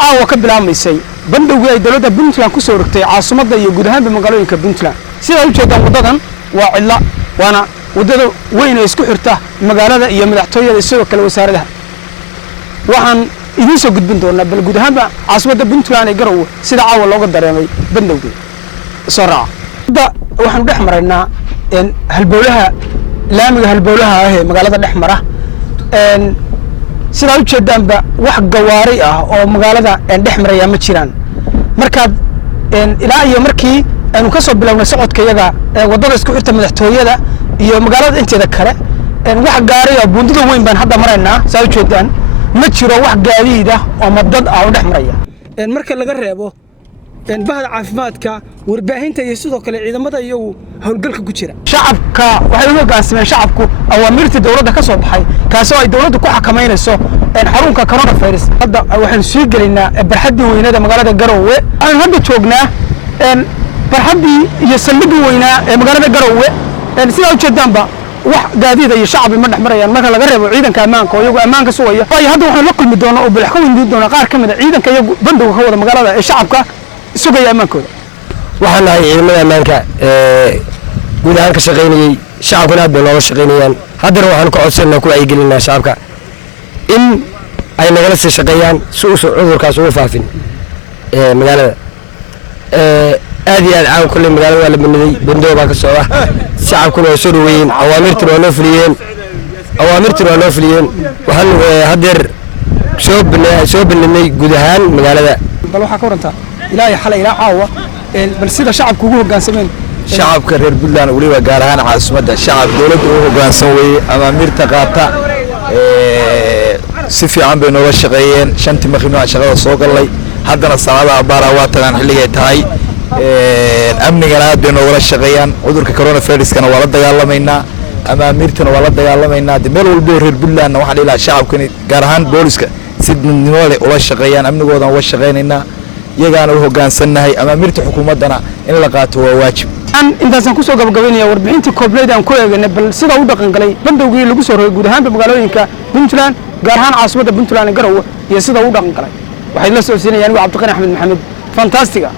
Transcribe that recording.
caawa ka bilaabmaysay bandowgii ay dowladda Puntland ku soo rogtay caasimadda iyo guud ahaan magaalooyinka Puntland sida ay u jeedaan wadadan waa cidla waana wadada weyn ee isku xirta magaalada iyo madaxtooyada sidoo kale wasaaradaha waxaan idin soo gudbin doonaa bal guud ahaan caasimadda Puntland ee Garowe sida caawa looga dareemay bandowgii soo raaca waxaan dhex maraynaa halbowlaha laamiga halbowlaha ah ee magaalada dhex mara sida u jeedaanba wax gawaari ah oo magaalada dhex maraya ma jiraan markaad ilaa iyo markii aanu ka soo bilownay socodkayaga wadada isku xirta madaxtooyada iyo magaalada inteeda kale wax gaari ah buundada weyn baan hadda maraynaa sida u jeedaan ma jiro wax gaadiid ah oo madad ah oo dhex maraya marka laga reebo bahda caafimaadka warbaahinta iyo sidoo kale ciidamada iyo howlgalka ku jira shacabka waxay uga gaasmeen shacabku awaamirta dawladda ka soo baxay kaasoo ay dawladdu ku xakameynayso xarunka coronavirus hadda waxaan sii gelinaa barxadii weynada magaalada Garowe aan hadda joognaa barxadii iyo saldhiggii weynaa ee magaalada Garowe sida u jeedaanba wax gaadiid iyo shacab ma dhex marayaan marka laga reebo ciidanka ammaanka oo iyagu ammaanka sugaya ay hadda waxaan la kulmi doonaa oo bilaax ka weydiin doonaa qaar kamid ah ciidanka iyagu bandowga ka wada magaalada ee shacabka sugaya amaankooda waxaan nahay ciidamada ammaanka guud ahaan ka shaqeynayay shacabkuna aad bay nooga shaqeynayaan haddana waxaan ka codsanaa ku wacyigelinaa shacabka in ay nagala sii shaqeeyaan si uusan cudurkaas ugu faafin magaalada aad iyo aad caawa kulley magaalada waa la banaday bandoo baa ka socda shacabkuna waa soo dhaweeyeen awaamirtuna waa noo fuliyeen waxaan haddeer soo banadnay guud ahaan magaalada bal waxaa ka warantaa ilaa xalay ilaa caawa bal sida shacabku ugu hoggaansameen shacabka reer Puntland waliba gaar ahaan caasimadda shacab dawladda ugu hoggaansan weeye amaamirta qaata si fiican bay nooga shaqeeyeen shantii maqribna shaqada soo galay haddana salaada baara waa tagaan xilligay tahay amnigana aad bay noogala shaqeeyaan cudurka coronavirus-kana waa la dagaalamaynaa amaamirtana waa la dagaalamaynaa meel walba reer Puntland waxaan ilaa shacabkani gaar ahaan booliska si midnimo leh ula shaqeeyaan amnigoodan uga shaqeynaynaa iyagaana u hoggaansannahay amaamirta xukuumaddana in la qaato waa waajib intaasaan ku soo gabagabaynaya warbixintii koobleyd aan ku eegnay bal sida u dhaqan galay bandowgii lagu soo rogay guud ahaan magaalooyinka Puntland gaar ahaan caasimadda Puntland ee Garowe iyo sida uu dhaqan galay waxay la soo siinayaan Cabdiqani Axmed Maxamed fantastiga